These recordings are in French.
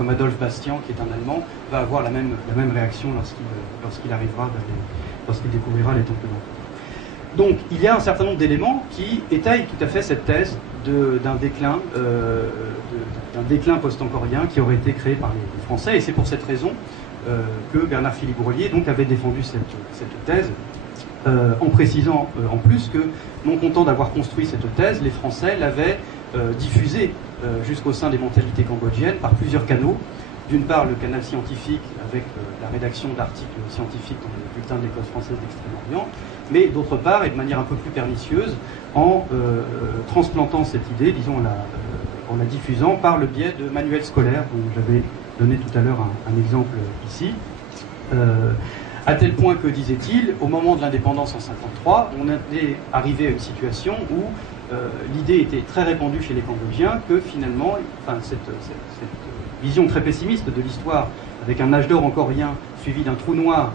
comme Adolphe Bastian, qui est un Allemand, va avoir la même réaction lorsqu'il découvrira les temples d'Antwerp. Donc, il y a un certain nombre d'éléments qui étayent tout à fait cette thèse d'un déclin post-angkorien qui aurait été créé par les Français, et c'est pour cette raison que Bernard-Philippe Grelier donc avait défendu cette thèse, en précisant en plus que, non content d'avoir construit cette thèse, les Français l'avaient diffusée jusqu'au sein des mentalités cambodgiennes par plusieurs canaux. D'une part, le canal scientifique avec la rédaction d'articles scientifiques dans le bulletin de l'École française d'Extrême-Orient, mais d'autre part, et de manière un peu plus pernicieuse, en transplantant cette idée, disons en la diffusant par le biais de manuels scolaires, dont j'avais donné tout à l'heure un exemple ici. À tel point que, disait-il, au moment de l'indépendance en 1953, on était arrivé à une situation où l'idée était très répandue chez les Cambodgiens que finalement, cette vision très pessimiste de l'histoire, avec un âge d'or angkorien suivi d'un trou noir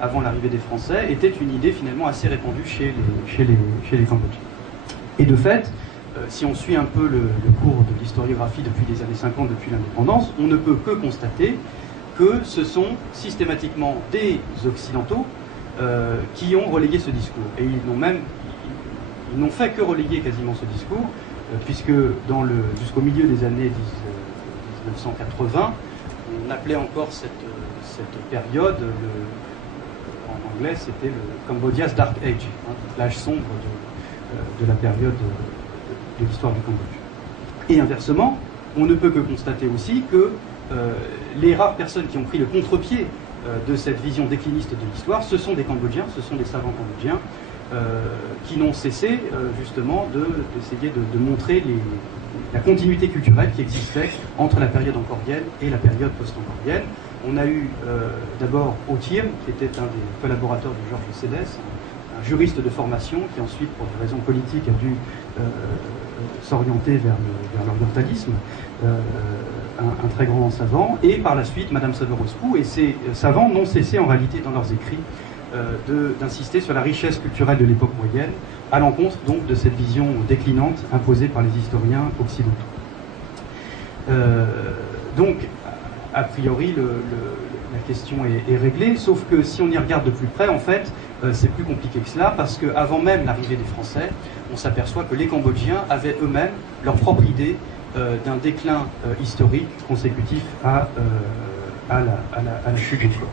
avant l'arrivée des Français, était une idée finalement assez répandue chez les Cambodgiens. Et de fait, si on suit un peu le cours de l'historiographie depuis les années 50, depuis l'indépendance, on ne peut que constater que ce sont systématiquement des Occidentaux qui ont relégué ce discours. Et ils n'ont fait que reléguer quasiment ce discours, puisque jusqu'au milieu des années 1980, on appelait encore cette période, en anglais c'était le Cambodia's Dark Age, l'âge sombre de la période de l'histoire du Cambodge. Et inversement, on ne peut que constater aussi que les rares personnes qui ont pris le contre-pied de cette vision décliniste de l'histoire, ce sont des Cambodgiens, ce sont des savants cambodgiens, qui n'ont cessé justement d'essayer de montrer la continuité culturelle qui existait entre la période angkorienne et la période post-angkorienne. On a eu d'abord Othirm, qui était un des collaborateurs de Georges Sédès, un juriste de formation qui ensuite, pour des raisons politiques, a dû s'orienter vers l'orientalisme, un très grand savant, et par la suite Madame Saverospou, et ces savants n'ont cessé en réalité dans leurs écrits d'insister sur la richesse culturelle de l'époque moyenne, à l'encontre donc de cette vision déclinante imposée par les historiens occidentaux. Donc, a priori, la question est réglée, sauf que si on y regarde de plus près, en fait, c'est plus compliqué que cela, parce qu'avant même l'arrivée des Français, on s'aperçoit que les Cambodgiens avaient eux-mêmes leur propre idée d'un déclin historique consécutif à la chute du flot.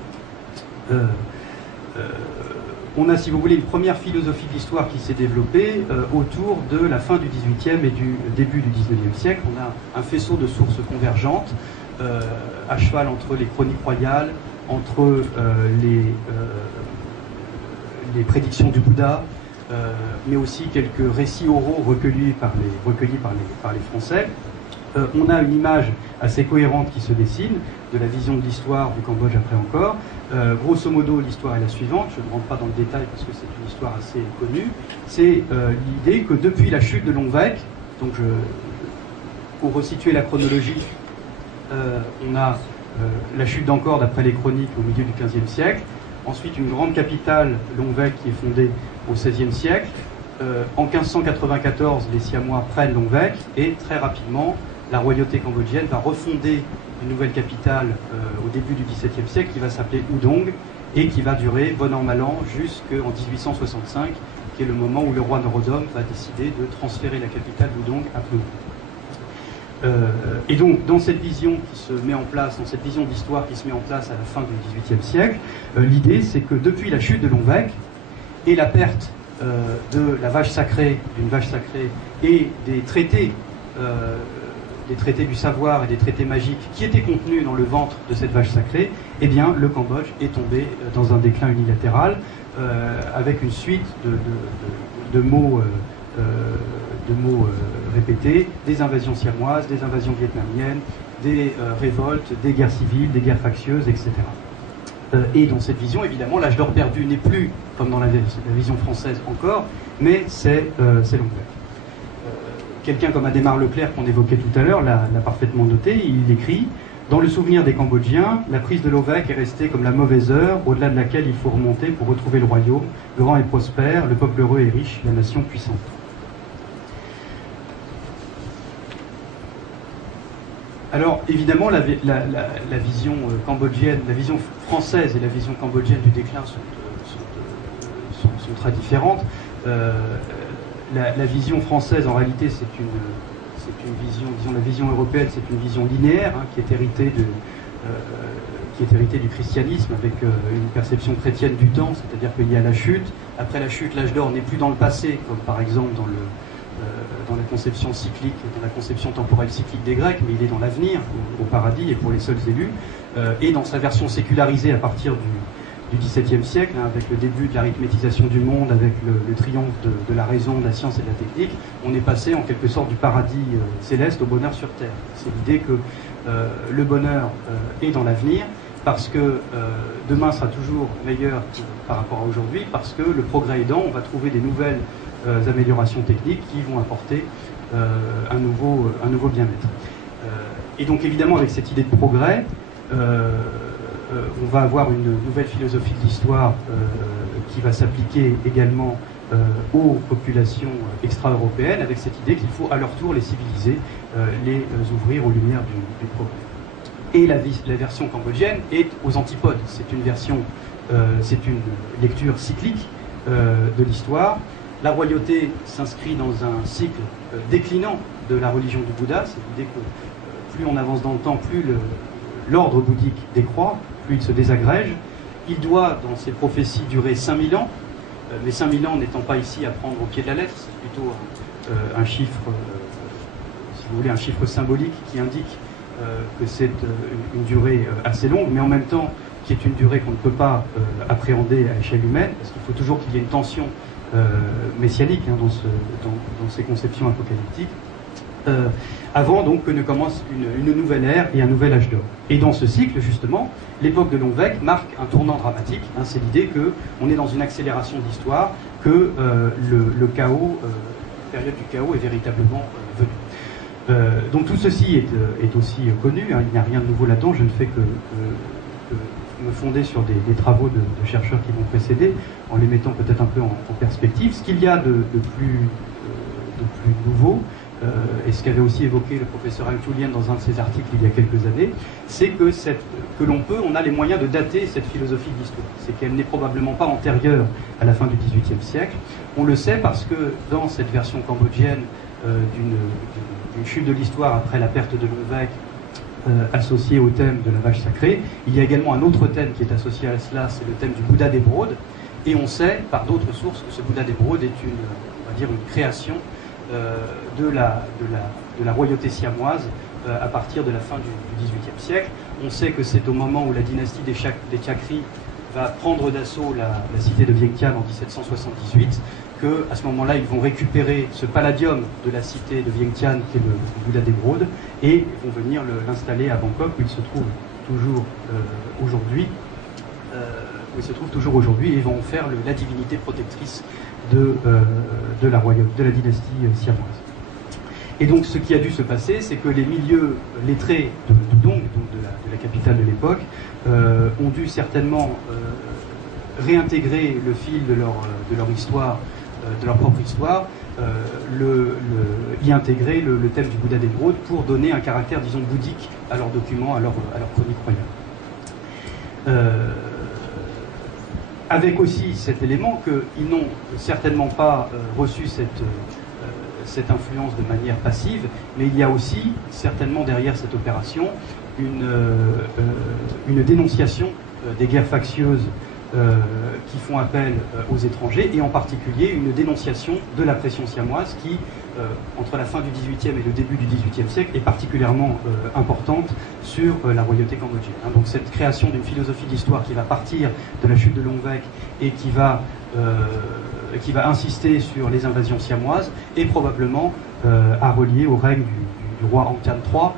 On a, si vous voulez, une première philosophie de l'histoire qui s'est développée autour de la fin du XVIIIe et du début du XIXe siècle. On a un faisceau de sources convergentes, à cheval entre les chroniques royales, entre les prédictions du Bouddha, mais aussi quelques récits oraux recueillis par les Français. On a une image assez cohérente qui se dessine de la vision de l'histoire du Cambodge après encore. Grosso modo, l'histoire est la suivante, je ne rentre pas dans le détail parce que c'est une histoire assez connue. C'est l'idée que depuis la chute de Longvec, donc pour resituer la chronologie, on a la chute d'Angkor d'après les chroniques au milieu du XVe siècle, ensuite une grande capitale, Longvec, qui est fondée au XVIe siècle. En 1594, les Siamois prennent Longvec et très rapidement, la royauté cambodgienne va refonder une nouvelle capitale au début du XVIIe siècle qui va s'appeler Udong et qui va durer, bon an mal an, jusqu'en 1865, qui est le moment où le roi Norodom va décider de transférer la capitale d'Udong à Phnom Penh. Et donc, dans cette vision qui se met en place, dans cette vision d'histoire qui se met en place à la fin du XVIIIe siècle, l'idée c'est que depuis la chute de Longvec et la perte de la vache sacrée, d'une vache sacrée, et des traités du savoir et des traités magiques qui étaient contenus dans le ventre de cette vache sacrée, eh bien, le Cambodge est tombé dans un déclin unilatéral, avec une suite de mots répétés, des invasions siamoises, des invasions vietnamiennes, des révoltes, des guerres civiles, des guerres factieuses, etc. Et dans cette vision, évidemment, l'âge d'or perdu n'est plus, comme dans la vision française encore, mais c'est Longvec. Quelqu'un comme Adhémar Leclerc, qu'on évoquait tout à l'heure, l'a parfaitement noté. Il écrit « Dans le souvenir des Cambodgiens, la prise de Longvec est restée comme la mauvaise heure, au-delà de laquelle il faut remonter pour retrouver le royaume, grand et prospère, le peuple heureux et riche, la nation puissante. » Alors évidemment, la vision cambodgienne, la vision française et la vision cambodgienne du déclin sont très différentes. La vision française, en réalité, c'est une vision, disons la vision européenne, c'est une vision linéaire qui est héritée du christianisme, avec une perception chrétienne du temps, c'est-à-dire qu'il y a la chute. Après la chute, l'âge d'or n'est plus dans le passé, comme par exemple dans la conception cyclique, dans la conception temporelle cyclique des Grecs, mais il est dans l'avenir, au paradis et pour les seuls élus, et dans sa version sécularisée à partir du XVIIe siècle, avec le début de l'arithmétisation du monde, avec le triomphe de la raison, de la science et de la technique, on est passé en quelque sorte du paradis céleste au bonheur sur terre. C'est l'idée que le bonheur est dans l'avenir, parce que demain sera toujours meilleur par rapport à aujourd'hui, parce que le progrès aidant, on va trouver des nouvelles améliorations techniques qui vont apporter un nouveau bien-être. Et donc évidemment, avec cette idée de progrès, on va avoir une nouvelle philosophie de l'histoire qui va s'appliquer également aux populations extra-européennes, avec cette idée qu'il faut à leur tour les civiliser, les ouvrir aux lumières du progrès. Et la version cambodgienne est aux antipodes. C'est une lecture cyclique de l'histoire. La royauté s'inscrit dans un cycle déclinant de la religion du Bouddha. C'est l'idée que plus on avance dans le temps, plus l'ordre bouddhique décroît, plus il se désagrège. Il doit, dans ses prophéties, durer 5000 ans, mais 5000 ans n'étant pas ici à prendre au pied de la lettre, c'est plutôt un chiffre, si vous voulez, un chiffre symbolique qui indique que c'est une durée assez longue, mais en même temps qui est une durée qu'on ne peut pas appréhender à l'échelle humaine, parce qu'il faut toujours qu'il y ait une tension messianique dans ces conceptions apocalyptiques, avant donc que ne commence une nouvelle ère et un nouvel âge d'or. Et dans ce cycle, justement, l'époque de Longwek marque un tournant dramatique. C'est l'idée qu'on est dans une accélération de l'histoire, que le chaos, la période du chaos est véritablement venue. Donc tout ceci est aussi connu, il n'y a rien de nouveau là-dedans, je ne fais que me fonder sur des travaux de chercheurs qui vont précéder, en les mettant peut-être un peu en perspective. Ce qu'il y a de plus nouveau, et ce qu'avait aussi évoqué le professeur Ang Chou Lien dans un de ses articles il y a quelques années, c'est que on a les moyens de dater cette philosophie de l'histoire. C'est qu'elle n'est probablement pas antérieure à la fin du XVIIIe siècle. On le sait parce que dans cette version cambodgienne d'une chute de l'histoire après la perte de Longwek, associé au thème de la vache sacrée, il y a également un autre thème qui est associé à cela, c'est le thème du Bouddha d'Émeraude, et on sait par d'autres sources que ce Bouddha d'Émeraude est une création de la royauté siamoise à partir de la fin du XVIIIe siècle. On sait que c'est au moment où la dynastie des Chakri va prendre d'assaut la cité de Vientiane en 1778 qu'à ce moment-là, ils vont récupérer ce palladium de la cité de Vientiane, qui est le Bouddha d'Émeraude, et vont venir l'installer à Bangkok, où il se trouve toujours aujourd'hui. Et vont en faire la divinité protectrice de la dynastie siamoise. Et donc, ce qui a dû se passer, c'est que les milieux lettrés de Dong, donc de la capitale de l'époque, ont dû certainement réintégrer le fil de leur histoire, de leur propre histoire, y intégrer le thème du Bouddha d'Émeraude pour donner un caractère, disons, bouddhique à leurs documents, à leur chronique royale. Avec aussi cet élément qu'ils n'ont certainement pas reçu cette influence de manière passive, mais il y a aussi certainement derrière cette opération une dénonciation des guerres factieuses qui font appel aux étrangers, et en particulier une dénonciation de la pression siamoise qui, entre la fin du XVIIIe et le début du XVIIIe siècle, est particulièrement importante sur la royauté cambodgienne. Donc cette création d'une philosophie d'histoire qui va partir de la chute de Longwek et qui va insister sur les invasions siamoises est probablement à relier au règne du roi Angtian III,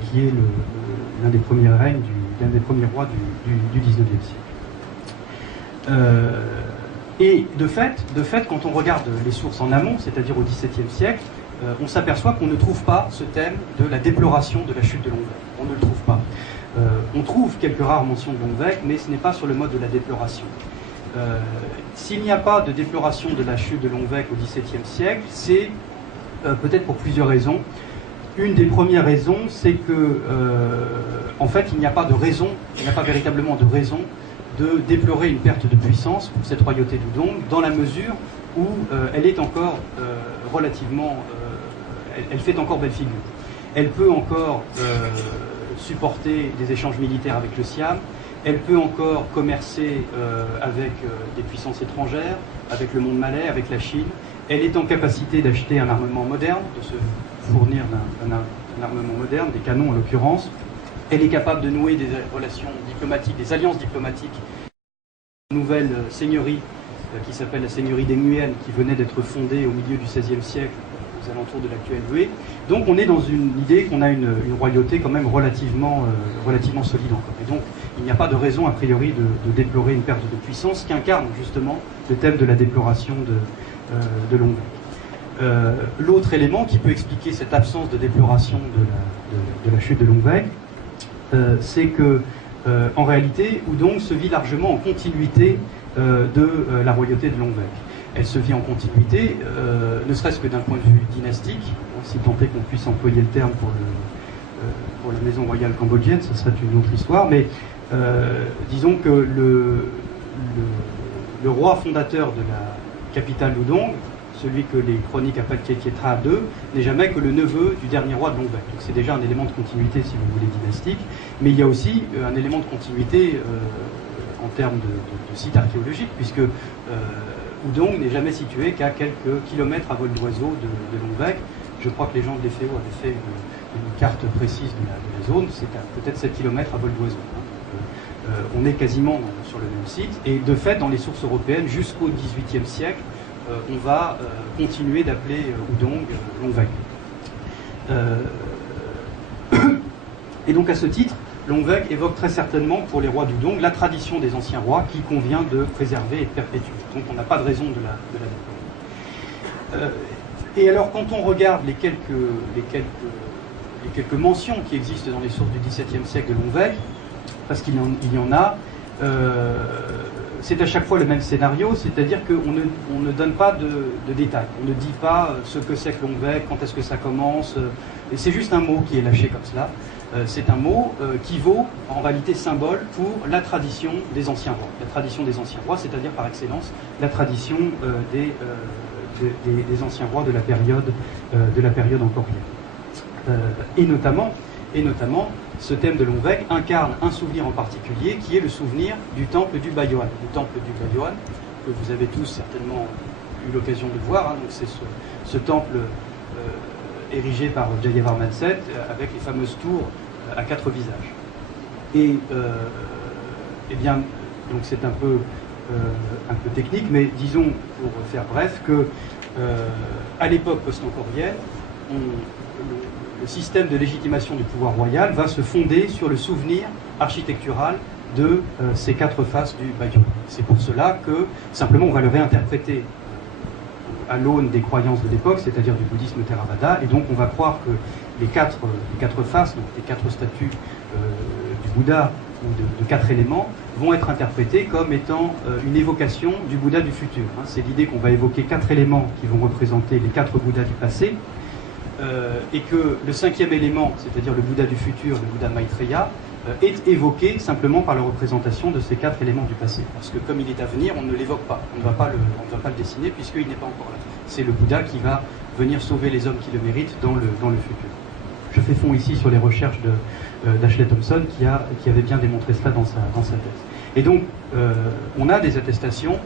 qui est l'un des premiers rois du XIXe siècle. Et de fait, quand on regarde les sources en amont, c'est-à-dire au XVIIe siècle, on s'aperçoit qu'on ne trouve pas ce thème de la déploration de la chute de Longwek. On ne le trouve pas. On trouve quelques rares mentions de Longwek, mais ce n'est pas sur le mode de la déploration. S'il n'y a pas de déploration de la chute de Longwek au XVIIe siècle, c'est peut-être pour plusieurs raisons. Une des premières raisons, c'est que, en fait, il n'y a pas de raison, il n'y a pas véritablement de raison de déplorer une perte de puissance pour cette royauté d'Udong, dans la mesure où elle est encore relativement... elle fait encore belle figure. Elle peut encore supporter des échanges militaires avec le Siam, elle peut encore commercer avec des puissances étrangères, avec le monde malais, avec la Chine. Elle est en capacité d'acheter un armement moderne, de se fournir d'un armement moderne, des canons en l'occurrence. Elle est capable de nouer des relations diplomatiques, des alliances diplomatiques. Une nouvelle seigneurie qui s'appelle la seigneurie des Nguyen, qui venait d'être fondée au milieu du XVIe siècle, aux alentours de l'actuelle Hue. Donc on est dans une idée qu'on a une royauté quand même relativement solide encore. Et donc il n'y a pas de raison a priori de déplorer une perte de puissance qu'incarne justement le thème de la déploration de Longuebec. L'autre élément qui peut expliquer cette absence de déploration de la chute de Longuebec, c'est que en réalité, Udong se vit largement en continuité de la royauté de Longuebec. Elle se vit en continuité, ne serait-ce que d'un point de vue dynastique, si tant est qu'on puisse employer le terme pour la maison royale cambodgienne, ce serait une autre histoire, mais disons que le roi fondateur de la capitale d'Udong, celui que les chroniques appellent Kekietra II, n'est jamais que le neveu du dernier roi de Longuebec. Donc c'est déjà un élément de continuité, si vous voulez, dynastique, mais il y a aussi un élément de continuité en termes de site archéologique, puisque Udong n'est jamais situé qu'à quelques kilomètres à vol d'oiseau de Longuebec. Je crois que les gens de l'EFEO avaient fait une carte précise de la zone, c'est peut-être 7 km à vol d'oiseau. On est quasiment sur le même site, et de fait, dans les sources européennes, jusqu'au XVIIIe siècle, on va continuer d'appeler Udong Longuebec. Et donc à ce titre, Longuebec évoque très certainement pour les rois d'Udong la tradition des anciens rois qu'il convient de préserver et de perpétuer. Donc on n'a pas de raison de la déplorer. Et alors quand on regarde les quelques mentions qui existent dans les sources du XVIIe siècle de Longuebec, parce qu'il y en a, c'est à chaque fois le même scénario, c'est-à-dire qu'on ne donne pas de détails. On ne dit pas ce que c'est que Longuebec, quand est-ce que ça commence. Et c'est juste un mot qui est lâché comme cela. C'est un mot qui vaut en réalité symbole pour la tradition des anciens rois. La tradition des anciens rois, c'est-à-dire par excellence la tradition des anciens rois de la période encore et notamment, ce thème de Longuebec incarne un souvenir en particulier qui est le souvenir du temple du Bayoan. Le temple du Bayoan, que vous avez tous certainement eu l'occasion de voir, hein, donc c'est ce temple érigé par Jayavarman VII avec les fameuses tours à 4 visages. Et eh bien, donc c'est un peu technique, mais disons, pour faire bref, que à l'époque post-angkorienne, le système de légitimation du pouvoir royal va se fonder sur le souvenir architectural de ces 4 faces du Bayon. C'est pour cela que, simplement, on va le réinterpréter à l'aune des croyances de l'époque, c'est-à-dire du bouddhisme Theravada, et donc on va croire que les quatre faces, donc les 4 statues du Bouddha, ou de 4 éléments, vont être interprétés comme étant une évocation du Bouddha du futur. Hein. C'est l'idée qu'on va évoquer 4 éléments qui vont représenter les 4 Bouddhas du passé, et que le 5e élément, c'est-à-dire le Bouddha du futur, le Bouddha Maitreya, est évoqué simplement par la représentation de ces 4 éléments du passé. Parce que comme il est à venir, on ne l'évoque pas, on ne va pas le dessiner puisqu'il n'est pas encore là. C'est le Bouddha qui va venir sauver les hommes qui le méritent dans le futur. Je fais fond ici sur les recherches d'Ashley Thompson qui avait bien démontré cela dans sa thèse. Et donc, on a des attestations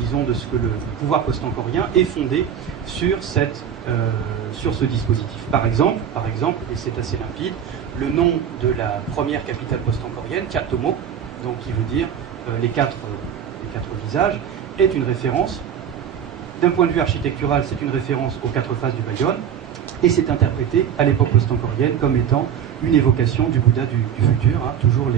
disons, de ce que le pouvoir post-angkorien est fondé sur ce dispositif. Par exemple, et c'est assez limpide, le nom de la première capitale post-angkorienne, Kyatomo, donc qui veut dire les quatre visages, est une référence. D'un point de vue architectural, c'est une référence aux 4 faces du Bayon, et c'est interprété à l'époque post-angkorienne comme étant une évocation du Bouddha du futur, hein, toujours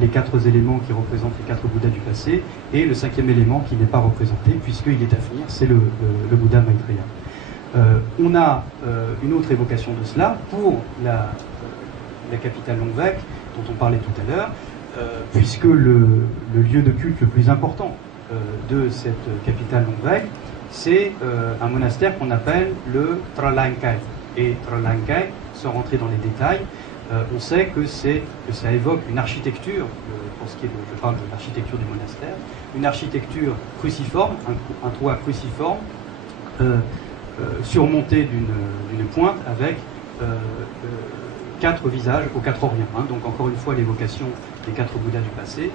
les 4 éléments qui représentent les 4 Bouddhas du passé, et le 5e élément qui n'est pas représenté, puisqu'il est à venir, c'est le Bouddha Maitreya. On a une autre évocation de cela pour la capitale Longuebec, dont on parlait tout à l'heure, puisque le lieu de culte le plus important de cette capitale Longuebec c'est un monastère qu'on appelle le Tralangkai. Et Tralangkai, sans rentrer dans les détails, on sait que ça évoque une architecture, pour ce qui est je parle de l'architecture du monastère, une architecture cruciforme, un toit cruciforme, surmonté d'une pointe avec 4 visages aux 4 orients. Hein. Donc encore une fois l'évocation des 4 Bouddhas du passé,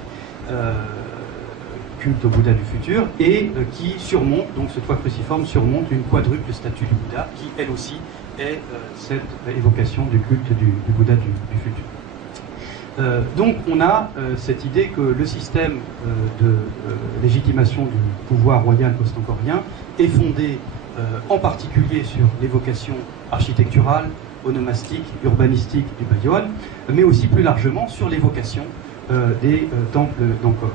culte au Bouddha du futur, et qui surmonte, donc ce toit cruciforme surmonte une quadruple statue du Bouddha, qui elle aussi est cette évocation du culte du Bouddha du futur. Donc on a cette idée que le système de légitimation du pouvoir royal post-angkorien est fondé en particulier sur l'évocation architecturale, onomastique, urbanistique du Bayon, mais aussi plus largement sur l'évocation des temples d'Angkor.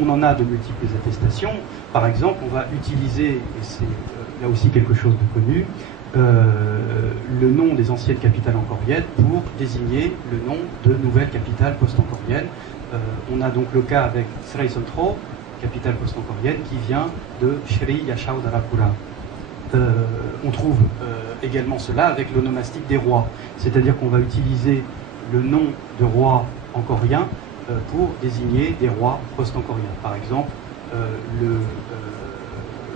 On en a de multiples attestations. Par exemple, on va utiliser, et c'est là aussi quelque chose de connu, le nom des anciennes capitales angkoriennes pour désigner le nom de nouvelles capitales post-angkoriennes. On a donc le cas avec Srey Sontro, capitale post-angkorienne, qui vient de Sri Yashodharapura. On trouve également cela avec l'onomastique des rois, c'est-à-dire qu'on va utiliser le nom de roi angkorien pour désigner des rois post-angkoriens. Par exemple,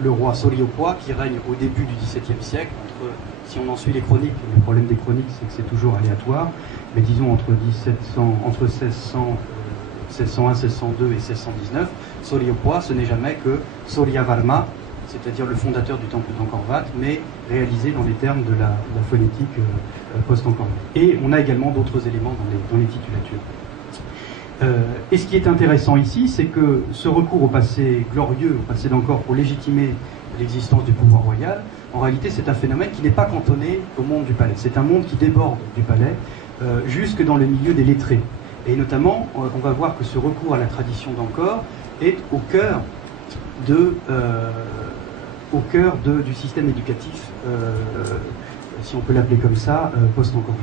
le roi Soriopoa qui règne au début du XVIIe siècle, si on en suit les chroniques, le problème des chroniques c'est que c'est toujours aléatoire, mais disons entre 1601, 1602 et 1619, Soriopoa ce n'est jamais que Soryavarma, c'est-à-dire le fondateur du temple d'Angkor Wat, mais réalisé dans les termes de la phonétique post-angkorienne. Et on a également d'autres éléments dans les titulatures. Et ce qui est intéressant ici, c'est que ce recours au passé glorieux, au passé d'Angkor, pour légitimer l'existence du pouvoir royal, en réalité c'est un phénomène qui n'est pas cantonné au monde du palais. C'est un monde qui déborde du palais, jusque dans le milieu des lettrés. Et notamment, on va voir que ce recours à la tradition d'Angkor est au cœur du système éducatif, si on peut l'appeler comme ça, post-angkorien.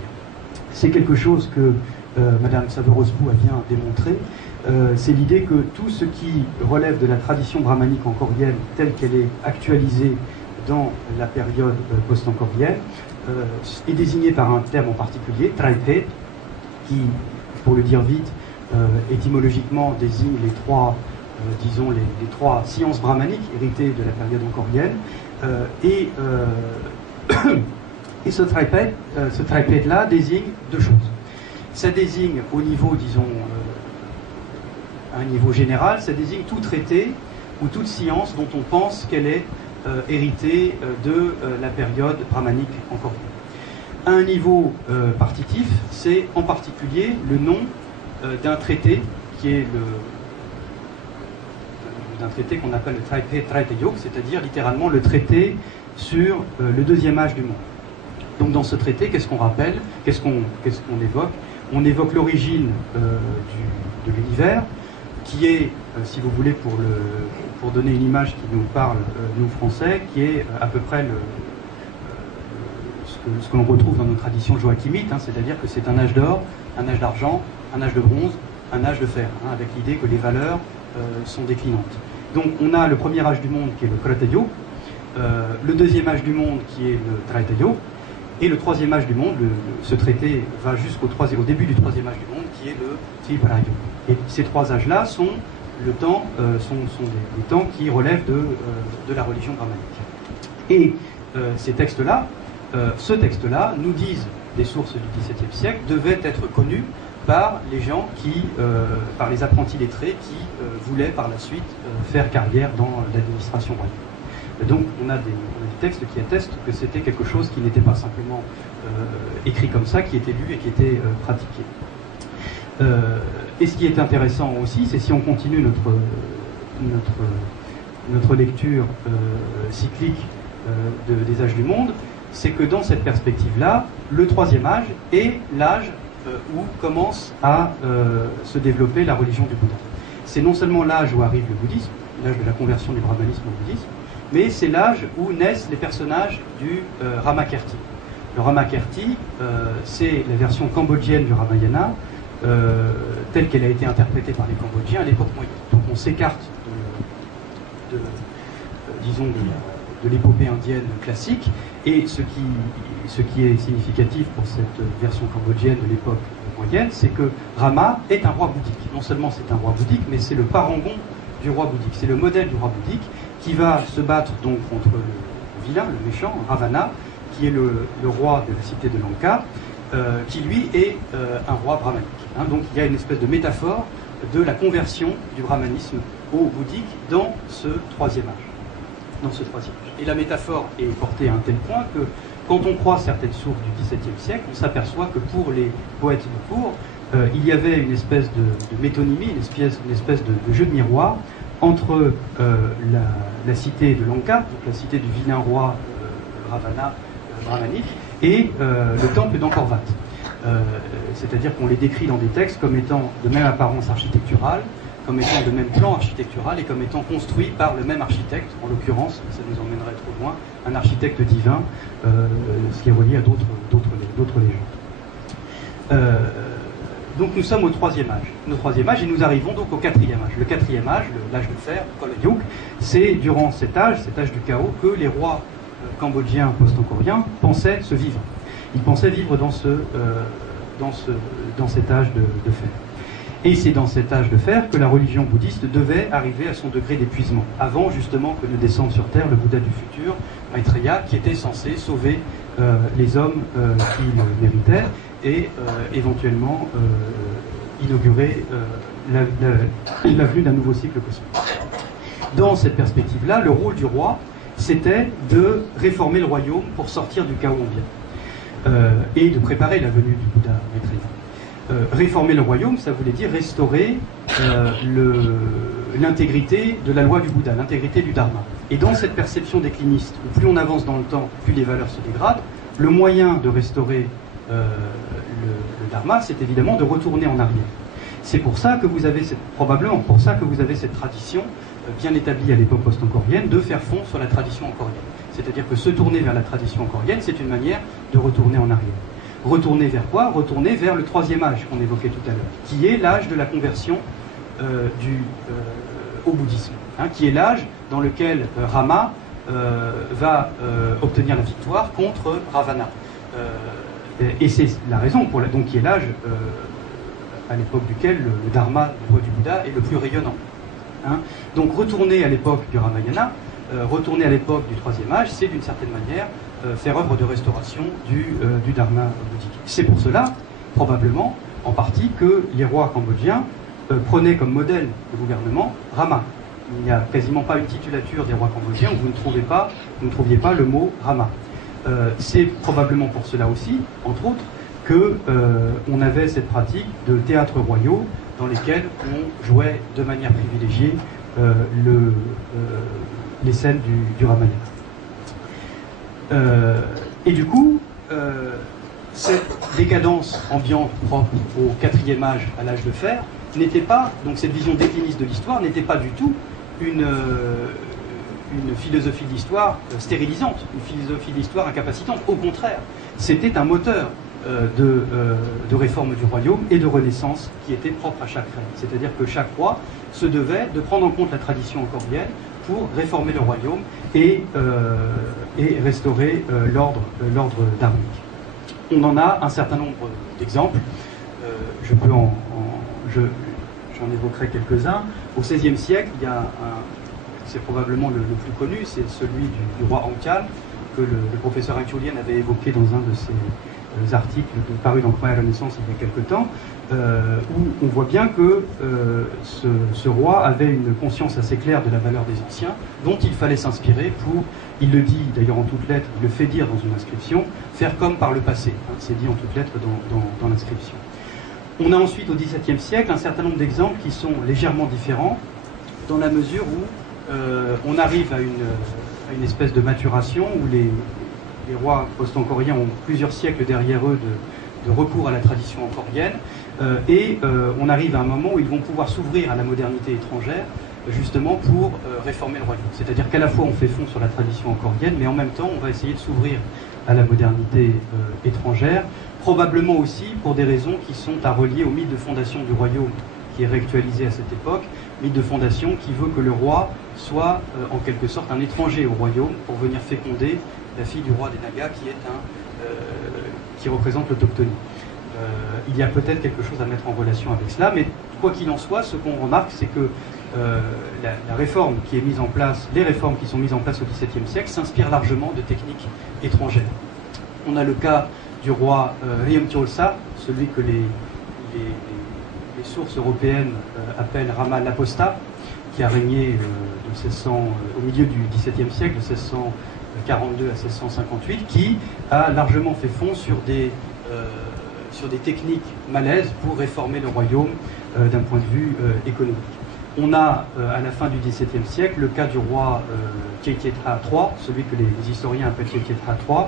C'est quelque chose que Madame Saverosbou a bien démontré, c'est l'idée que tout ce qui relève de la tradition brahmanique angkorienne telle qu'elle est actualisée dans la période post-angkorienne est désigné par un terme en particulier, Traipet, qui, pour le dire vite, étymologiquement désigne les trois sciences brahmaniques héritées de la période angkorienne, et ce Traipet-là désigne 2 choses. Ça désigne au niveau, disons, à un niveau général, ça désigne tout traité ou toute science dont on pense qu'elle est héritée de la période brahmanique angkorienne. À un niveau partitif, c'est en particulier le nom d'un traité qui est d'un traité qu'on appelle le Traiteyog, c'est-à-dire littéralement le traité sur le 2e âge du monde. Donc dans ce traité, qu'est-ce qu'on rappelle, qu'est-ce qu'on évoque? On évoque l'origine de l'univers, qui est, si vous voulez, pour donner une image qui nous parle, nous Français, qui est à peu près ce que l'on retrouve dans nos traditions joachimites, hein, c'est-à-dire que c'est un âge d'or, un âge d'argent, un âge de bronze, un âge de fer, hein, avec l'idée que les valeurs sont déclinantes. Donc on a le premier âge du monde qui est le Kratayog, le 2e âge du monde qui est le Traitayog, et le 3e âge du monde, ce traité va jusqu'au début du 3e âge du monde, qui est le Triparayog. Et ces 3 âges-là sont des temps qui relèvent de la religion brahmanique. Et ce texte-là, nous disent des sources du XVIIe siècle, devait être connu par les gens par les apprentis lettrés qui voulaient par la suite faire carrière dans l'administration royale. Donc on a des textes qui attestent que c'était quelque chose qui n'était pas simplement écrit comme ça, qui était lu et qui était pratiqué. Et ce qui est intéressant aussi, c'est si on continue notre lecture cyclique des âges du monde, c'est que dans cette perspective-là, le 3e âge est l'âge où commence à se développer la religion du Bouddha. C'est non seulement l'âge où arrive le bouddhisme, l'âge de la conversion du brahmanisme au bouddhisme, mais c'est l'âge où naissent les personnages du Ramakirti. Le Ramakirti, c'est la version cambodgienne du Ramayana, telle qu'elle a été interprétée par les Cambodgiens à l'époque moyenne. Donc on s'écarte disons, de l'épopée indienne classique. Et ce qui est significatif pour cette version cambodgienne de l'époque moyenne, c'est que Rama est un roi bouddhique. Non seulement c'est un roi bouddhique, mais c'est le parangon du roi bouddhique. C'est le modèle du roi bouddhique qui va se battre donc contre le vilain, le méchant, Ravana, qui est le roi de la cité de Lanka, qui lui est un roi brahmanique. Hein. Donc il y a une espèce de métaphore de la conversion du brahmanisme au bouddhique dans ce troisième âge. Et la métaphore est portée à un tel point que quand on croit certaines sources du XVIIe siècle, on s'aperçoit que pour les poètes de cour, il y avait une espèce de métonymie, une espèce de jeu de miroir entre la cité de Lanka, donc la cité du vilain roi Ravana brahmanique, et le temple d'Angkor Wat. C'est-à-dire qu'on les décrit dans des textes comme étant de même apparence architecturale, comme étant de même plan architectural et comme étant construit par le même architecte, en l'occurrence, ça nous emmènerait trop loin, un architecte divin, ce qui est relié à d'autres légendes. Donc nous sommes au troisième âge. Et nous arrivons donc au quatrième âge. Le quatrième âge, l'âge de fer, le Kol Yuk, c'est durant cet âge du chaos, que les rois cambodgiens post-angkoriens pensaient se vivre. Ils pensaient vivre dans cet âge de fer. Et c'est dans cet âge de fer que la religion bouddhiste devait arriver à son degré d'épuisement, avant justement que ne descende sur terre le Bouddha du futur, Maitreya, qui était censé sauver les hommes qui le méritaient et éventuellement inaugurer la venue d'un nouveau cycle cosmique. Dans cette perspective-là, le rôle du roi, c'était de réformer le royaume pour sortir du chaos ambiant et de préparer la venue du Bouddha Maitreya. Réformer le royaume, ça voulait dire restaurer l'intégrité de la loi du Bouddha, l'intégrité du Dharma. Et dans cette perception décliniste, où plus on avance dans le temps, plus les valeurs se dégradent, le moyen de restaurer le Dharma, c'est évidemment de retourner en arrière. C'est pour ça que vous avez probablement pour ça que vous avez cette tradition bien établie à l'époque post-angkorienne de faire fond sur la tradition angkorienne. C'est-à-dire que se tourner vers la tradition angkorienne, c'est une manière de retourner en arrière. Retourner vers quoi? Retourner vers le troisième âge qu'on évoquait tout à l'heure, qui est l'âge de la conversion au bouddhisme, hein, qui est l'âge dans lequel Rama va obtenir la victoire contre Ravana. Et c'est la raison pour donc qui est l'âge à l'époque duquel le Dharma, la voie du Bouddha, est le plus rayonnant. Hein. Donc retourner à l'époque du Ramayana, retourner à l'époque du troisième âge, c'est d'une certaine manière faire œuvre de restauration du Dharma bouddhique. C'est pour cela, probablement, en partie, que les rois cambodgiens prenaient comme modèle de gouvernement Rama. Il n'y a quasiment pas une titulature des rois cambodgiens où vous ne trouviez pas le mot Rama. C'est probablement pour cela aussi, entre autres, qu'on avait cette pratique de théâtres royaux dans lesquels on jouait de manière privilégiée les scènes du Ramayana. Et du coup, cette décadence ambiante propre au quatrième âge, à l'âge de fer, n'était pas, donc cette vision décliniste de l'histoire n'était pas du tout une philosophie de l'histoire stérilisante, une philosophie de l'histoire incapacitante. Au contraire, c'était un moteur de réforme du royaume et de renaissance qui était propre à chaque règne. C'est-à-dire que chaque roi se devait de prendre en compte la tradition angkorienne pour réformer le royaume et restaurer l'ordre dharmique. On en a un certain nombre d'exemples. J'en évoquerai quelques-uns. Au XVIe siècle, il y a c'est probablement le plus connu, c'est celui du roi Angkal, que le professeur Actulien avait évoqué dans un de ses articles parus dans Première Renaissance il y a quelque temps, où on voit bien que ce roi avait une conscience assez claire de la valeur des anciens, dont il fallait s'inspirer pour, il le dit d'ailleurs en toutes lettres, il le fait dire dans une inscription, faire comme par le passé. Hein, c'est dit en toutes lettres dans l'inscription. On a ensuite au XVIIe siècle un certain nombre d'exemples qui sont légèrement différents, dans la mesure où on arrive à une espèce de maturation où les rois post-angkoriens ont plusieurs siècles derrière eux de recours à la tradition angkorienne, et on arrive à un moment où ils vont pouvoir s'ouvrir à la modernité étrangère, justement pour réformer le royaume. C'est-à-dire qu'à la fois on fait fond sur la tradition angkorienne, mais en même temps on va essayer de s'ouvrir à la modernité étrangère, probablement aussi pour des raisons qui sont à relier au mythe de fondation du royaume qui est réactualisé à cette époque, mythe de fondation qui veut que le roi soit en quelque sorte un étranger au royaume pour venir féconder la fille du roi des Nagas qui représente l'autochtonie. Il y a peut-être quelque chose à mettre en relation avec cela, mais quoi qu'il en soit, ce qu'on remarque, c'est que la réforme qui est mise en place, les réformes qui sont mises en place au XVIIe siècle s'inspirent largement de techniques étrangères. On a le cas du roi Riemtiolsa, celui que les sources européennes appellent Rama l'Apostat, qui a régné au milieu du XVIIe siècle, de 1642 à 1658, qui a largement fait fond sur des techniques malaises pour réformer le royaume d'un point de vue économique. On a, à la fin du XVIIe siècle, le cas du roi Tietietra III, celui que les historiens appellent Tietietra III,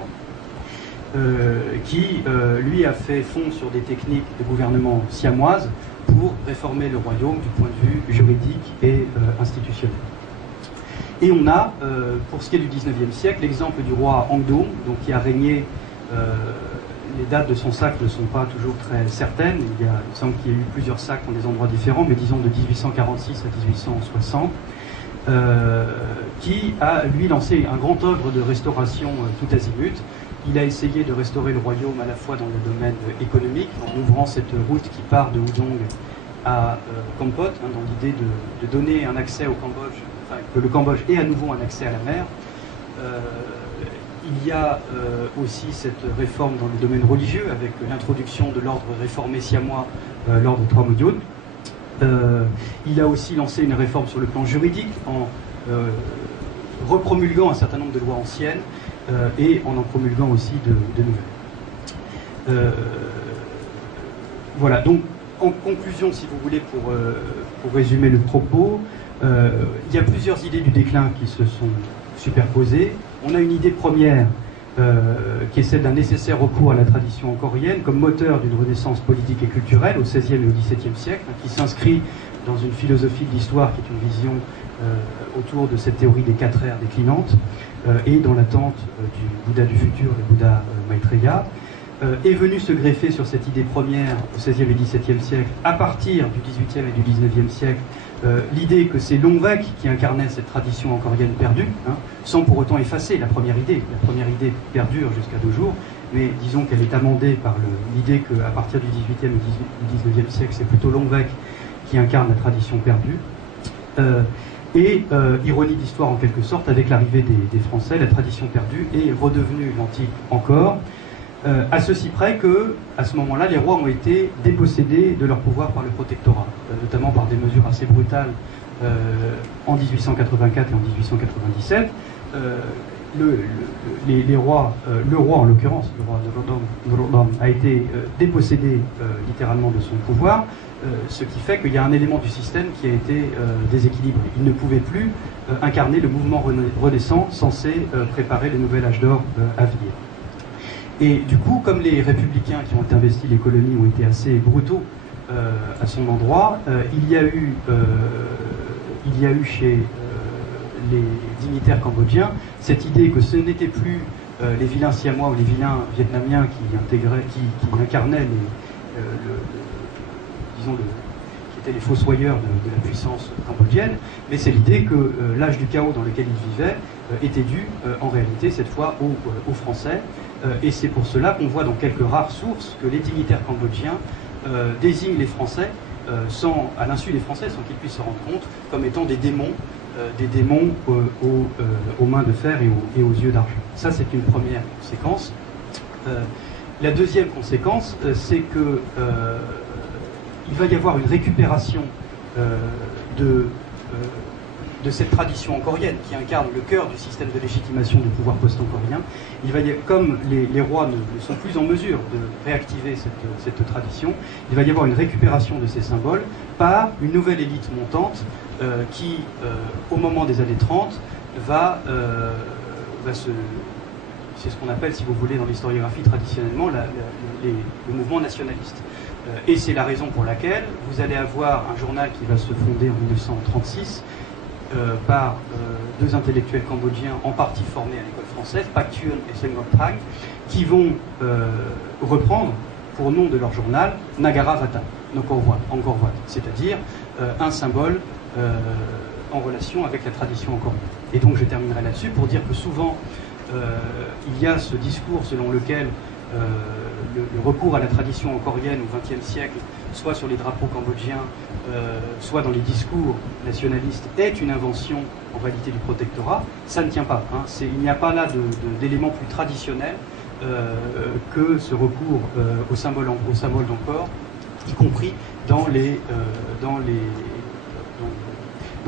qui, lui, a fait fond sur des techniques de gouvernement siamoises pour réformer le royaume du point de vue juridique et institutionnel. Et on a, pour ce qui est du XIXe siècle, l'exemple du roi Angdong, donc qui a régné. Les dates de son sacre ne sont pas toujours très certaines. Il semble qu'il y ait eu plusieurs sacres dans des endroits différents, mais disons de 1846 à 1860, qui a, lui, lancé un grand œuvre de restauration tout azimut. Il a essayé de restaurer le royaume à la fois dans le domaine économique, en ouvrant cette route qui part de Udong à Kampot, dans l'idée de donner un accès au Cambodge, enfin, que le Cambodge ait à nouveau un accès à la mer. Il y a aussi cette réforme dans le domaine religieux, avec l'introduction de l'ordre réformé siamois, l'ordre Trois Modioun. Il a aussi lancé une réforme sur le plan juridique, en repromulguant un certain nombre de lois anciennes, et en promulguant aussi de nouvelles. Voilà, donc en conclusion, si vous voulez, pour résumer le propos, il y a plusieurs idées du déclin qui se sont superposées. On a une idée première qui est celle d'un nécessaire recours à la tradition angkorienne comme moteur d'une renaissance politique et culturelle au XVIe et au XVIIe siècle, qui s'inscrit dans une philosophie de l'histoire qui est une vision autour de cette théorie des 4 ères déclinantes et dans l'attente du Bouddha du futur, le Bouddha Maitreya. Est venu se greffer sur cette idée première au XVIe et XVIIe siècle, à partir du XVIIIe et du XIXe siècle, l'idée que c'est Longwek qui incarnait cette tradition angkorienne perdue, sans pour autant effacer la première idée. La première idée perdure jusqu'à nos jours, mais disons qu'elle est amendée par l'idée qu'à partir du XVIIIe et du XIXe siècle, c'est plutôt Longwek qui incarne la tradition perdue. Ironie d'histoire en quelque sorte, avec l'arrivée des Français, la tradition perdue est redevenue l'antique encore, à ceci près que, à ce moment-là, les rois ont été dépossédés de leur pouvoir par le protectorat, notamment par des mesures assez brutales en 1884 et en 1897. Le roi en l'occurrence, le roi Norodom, a été dépossédé littéralement de son pouvoir, ce qui fait qu'il y a un élément du système qui a été déséquilibré. Il ne pouvait plus incarner le mouvement renaissant censé préparer le nouvel âge d'or à venir. Et du coup, comme les républicains qui ont investi les colonies ont été assez brutaux à son endroit, il y a eu chez les dignitaires cambodgiens cette idée que ce n'était plus les vilains siamois ou les vilains vietnamiens qui incarnaient qui étaient les fossoyeurs de la puissance cambodgienne, mais c'est l'idée que l'âge du chaos dans lequel ils vivaient était dû en réalité cette fois aux Français. Et c'est pour cela qu'on voit dans quelques rares sources que les dignitaires cambodgiens désignent les Français, à l'insu des Français, sans qu'ils puissent se rendre compte, comme étant des démons aux mains de fer et aux yeux d'argent. Ça, c'est une première conséquence. La deuxième conséquence, c'est que il va y avoir une récupération de cette tradition angkorienne qui incarne le cœur du système de légitimation du pouvoir post-angkorien. Comme les rois ne sont plus en mesure de réactiver cette tradition, il va y avoir une récupération de ces symboles par une nouvelle élite montante qui, au moment des années 30, c'est ce qu'on appelle, si vous voulez, dans l'historiographie traditionnellement, le mouvement nationaliste. Et c'est la raison pour laquelle vous allez avoir un journal qui va se fonder en 1936 par deux intellectuels cambodgiens en partie formés à l'école française, Pak Thuen et Seng Ngok Thang, qui vont reprendre pour nom de leur journal Nagaravata, Angkor Wat, c'est-à-dire un symbole en relation avec la tradition angkorienne. Et donc je terminerai là-dessus pour dire que souvent il y a ce discours selon lequel le recours à la tradition angkorienne au XXe siècle, soit sur les drapeaux cambodgiens, soit dans les discours nationalistes, est une invention en réalité du protectorat. Ça ne tient pas. Hein. Il n'y a pas là d'élément plus traditionnel que ce recours au symbole d'Angkor, y compris dans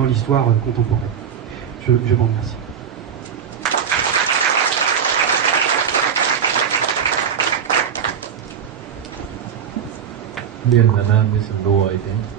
l'histoire contemporaine. Je vous remercie. Liên là nam với sầm đua ấy thế.